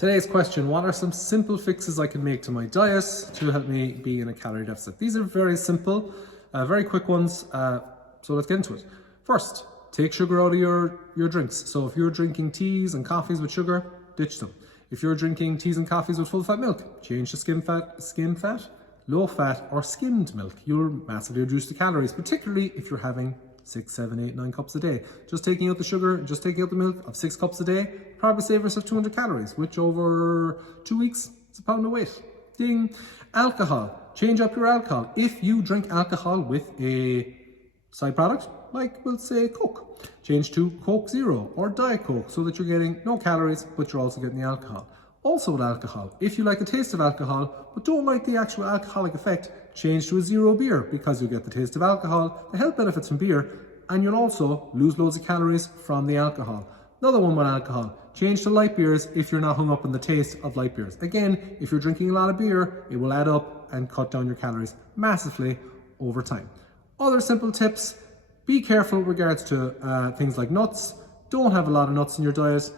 today's question: what are some simple fixes I can make to my diet to help me be in a calorie deficit? These are very simple, very quick ones. So let's get into it. First, take sugar out of your drinks. So if you're drinking teas and coffees with sugar, ditch them. If you're drinking teas and coffees with full fat milk, change to skim fat, low fat, or skimmed milk. You'll massively reduce the calories, particularly if you're having 6, 7, 8, 9 cups a day. Just taking out the sugar, just taking out the milk of 6 cups a day, probably save yourself 200 calories, which over 2 weeks is a pound of weight. Ding. Alcohol. Change up your alcohol. If you drink alcohol with a side product, like we'll say Coke, change to Coke Zero or Diet Coke so that you're getting no calories, but you're also getting the alcohol. Also with alcohol, if you like the taste of alcohol, but don't like the actual alcoholic effect, change to a zero beer because you'll get the taste of alcohol, the health benefits from beer, and you'll also lose loads of calories from the alcohol. Another one with alcohol, change to light beers if you're not hung up on the taste of light beers. Again, if you're drinking a lot of beer, it will add up and cut down your calories massively over time. Other simple tips: be careful with regards to things like nuts. Don't have a lot of nuts in your diet.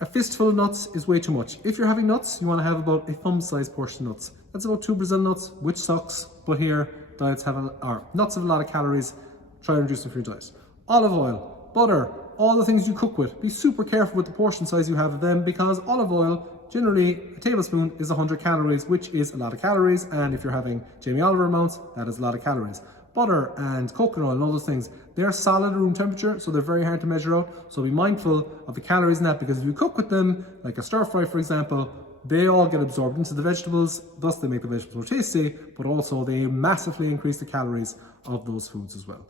A fistful of nuts is way too much. If you're having nuts, you want to have about a thumb-sized portion of nuts. That's about 2 Brazil nuts, which sucks, but here, nuts have a lot of calories. Try and reduce them from your diet. Olive oil, butter, all the things you cook with. Be super careful with the portion size you have of them, because olive oil, generally, a tablespoon is 100 calories, which is a lot of calories, and if you're having Jamie Oliver amounts, that is a lot of calories. Butter and coconut oil and all those things, they're solid at room temperature, so they're very hard to measure out. So be mindful of the calories in that, because if you cook with them, like a stir fry for example, they all get absorbed into the vegetables, thus they make the vegetables more tasty, but also they massively increase the calories of those foods as well.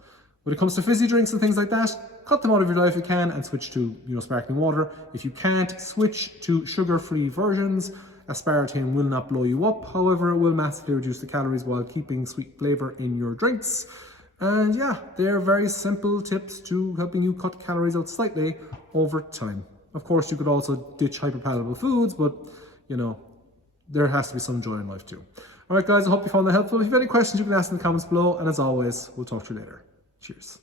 When it comes to fizzy drinks and things like that, cut them out of your diet if you can and switch to sparkling water. If you can't, switch to sugar-free versions. Aspartame will not blow you up, however it will massively reduce the calories while keeping sweet flavour in your drinks. And yeah, they're very simple tips to helping you cut calories out slightly over time. Of course, you could also ditch hyperpalatable foods, but there has to be some joy in life too. Alright guys, I hope you found that helpful. If you have any questions, you can ask in the comments below, and as always, we'll talk to you later. Cheers.